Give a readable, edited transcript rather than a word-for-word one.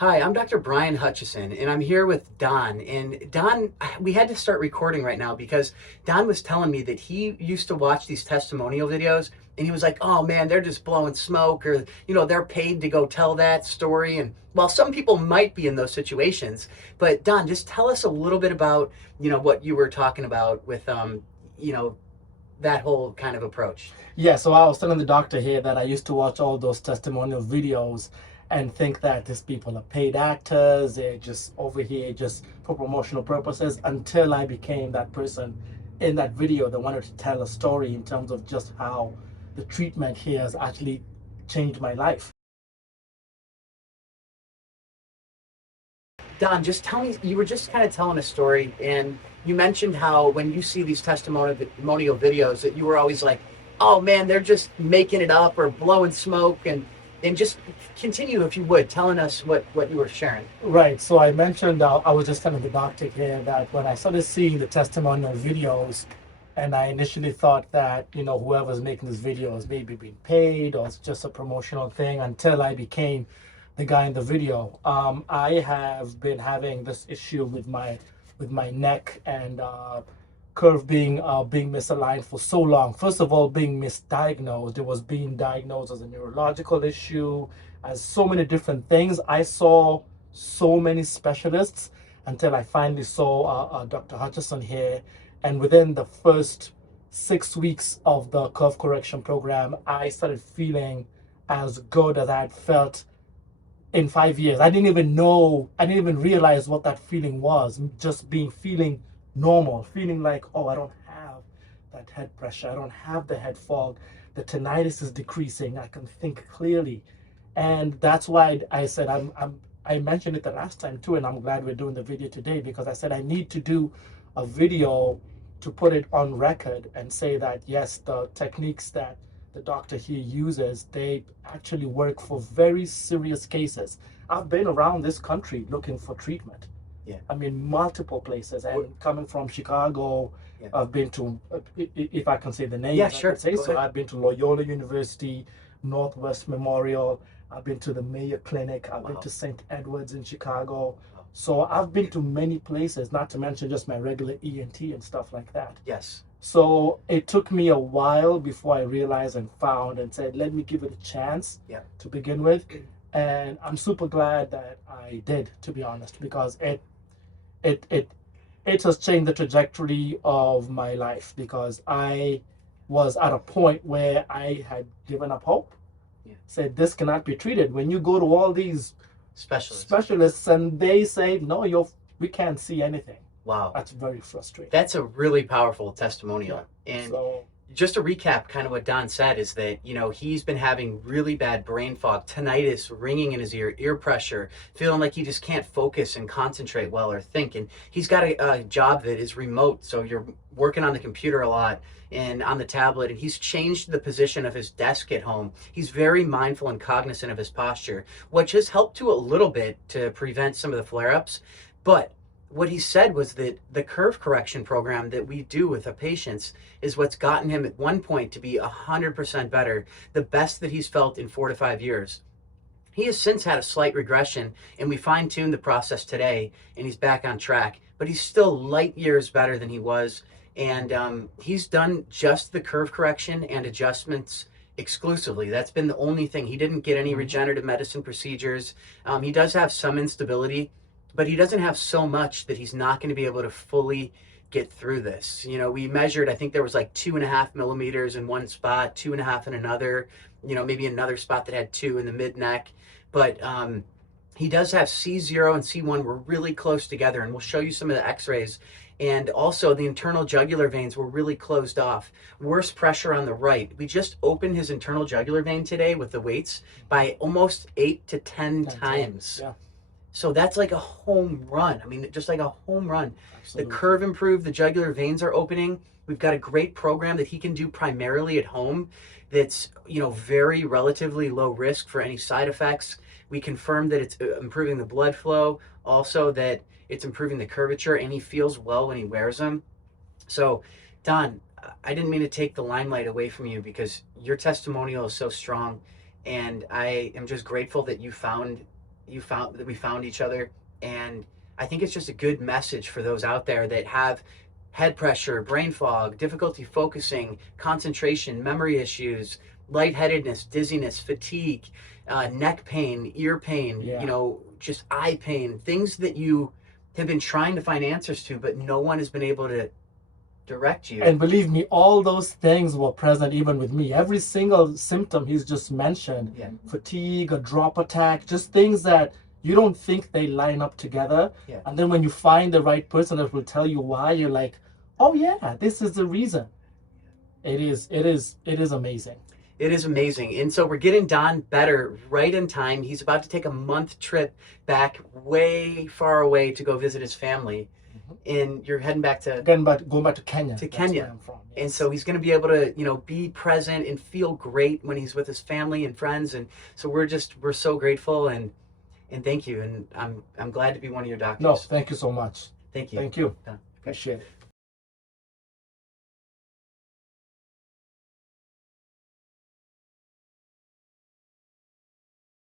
Hi, I'm Dr. Brian Hutchison, and I'm here with Don. And Don, we had to start recording right now because Don was telling me that he used to watch these testimonial videos, and he was like, "Oh man, they're just blowing smoke, or they're paid to go tell that story." And while some people might be in those situations, but Don, just tell us a little bit about what you were talking about with you know, that whole kind of approach. Yeah, so I was telling the doctor here that I used to watch all those testimonial videos and think that these people are paid actors, they're just over here just for promotional purposes until I became that person in that video that wanted to tell a story in terms of just how the treatment here has actually changed my life. Don, just tell me, you were just kind of telling a story, and you mentioned how when you see these testimonial videos that you were always like, oh man, they're just making it up or blowing smoke, and just continue, if you would, telling us what you were sharing. Right, so I mentioned, I was just telling the doctor here that when I started seeing the testimonial videos, and I initially thought that, whoever's making these videos maybe being paid or it's just a promotional thing until I became the guy in the video. I have been having this issue with my neck and curve being misaligned for so long. First of all, being misdiagnosed. It was being diagnosed as a neurological issue, as so many different things. I saw so many specialists until I finally saw Dr. Hutchison here. And within the first 6 weeks of the curve correction program, I started feeling as good as I had felt in 5 years. I didn't even realize what that feeling was. Just feeling normal, feeling like, oh, I don't have that head pressure. I don't have the head fog. The tinnitus is decreasing. I can think clearly. And that's why I said, I mentioned it the last time too, and I'm glad we're doing the video today because I said I need to do a video to put it on record and say that yes, the techniques that the doctor here uses, they actually work for very serious cases. I've been around this country looking for treatment. Yeah. I mean, multiple places. And coming from Chicago, Yeah. I've been to, if I can say the names, Yeah, I sure. can say Go so. ahead. I've been to Loyola University, Northwest Memorial. I've been to the Mayo Clinic. I've been Wow. to St. Edwards in Chicago. Wow. So I've been to many places, not to mention just my regular ENT and stuff like that. Yes. So it took me a while before I realized and found and said, let me give it a chance Yeah. to begin with. And I'm super glad that I did, to be honest, because it it it has changed the trajectory of my life because I was at a point where I had given up hope. Yeah. Said this cannot be treated. When you go to all these Specialist. specialists and they say no, we can't see anything. Wow. That's very frustrating. That's a really powerful testimonial. Yeah. And So just to recap kind of what Don said is that, he's been having really bad brain fog, tinnitus, ringing in his ear pressure, feeling like he just can't focus and concentrate well or think. And he's got a job that is remote. So you're working on the computer a lot and on the tablet, and he's changed the position of his desk at home. He's very mindful and cognizant of his posture, which has helped to a little bit to prevent some of the flare-ups. But what he said was that the curve correction program that we do with the patients is what's gotten him at one point to be 100% better, the best that he's felt in 4 to 5 years. He has since had a slight regression, and we fine-tuned the process today, and he's back on track, but he's still light years better than he was. And he's done just the curve correction and adjustments exclusively. That's been the only thing. He didn't get any regenerative medicine procedures. He does have some instability, but he doesn't have so much that he's not going to be able to fully get through this. We measured, I think there was like 2.5 millimeters in one spot, 2.5 in another, maybe another spot that had 2 in the mid neck. But he does have C0 and C1 were really close together, and we'll show you some of the x-rays. And also the internal jugular veins were really closed off. Worse pressure on the right. We just opened his internal jugular vein today with the weights by almost 8 to 10 times. yeah. So that's like a home run. I mean, just like a home run. Absolutely. The curve improved, the jugular veins are opening. We've got a great program that he can do primarily at home that's, very relatively low risk for any side effects. We confirmed that it's improving the blood flow, also that it's improving the curvature, and he feels well when he wears them. So, Don, I didn't mean to take the limelight away from you because your testimonial is so strong, and I am just grateful that you found we found each other, and I think it's just a good message for those out there that have head pressure, brain fog, difficulty focusing, concentration, memory issues, lightheadedness, dizziness, fatigue, neck pain, ear pain, Yeah. you know, just eye pain, things that you have been trying to find answers to, but no one has been able to direct you. And believe me, all those things were present even with me. Every single symptom he's just mentioned, Yeah. fatigue, a drop attack, just things that you don't think they line up together. Yeah. And then when you find the right person that will tell you why, you're like, oh yeah, this is the reason. It is amazing. It is amazing. And so we're getting Don better right in time. He's about to take a month trip back way far away to go visit his family. And you're heading back to Going back to Kenya. To That's Kenya. where I'm from. And Yes. so he's going to be able to, you know, be present and feel great when he's with his family and friends. And so we're so grateful and thank you. And I'm glad to be one of your doctors. No, thank you so much. Thank you. Thank you. Done. Appreciate it.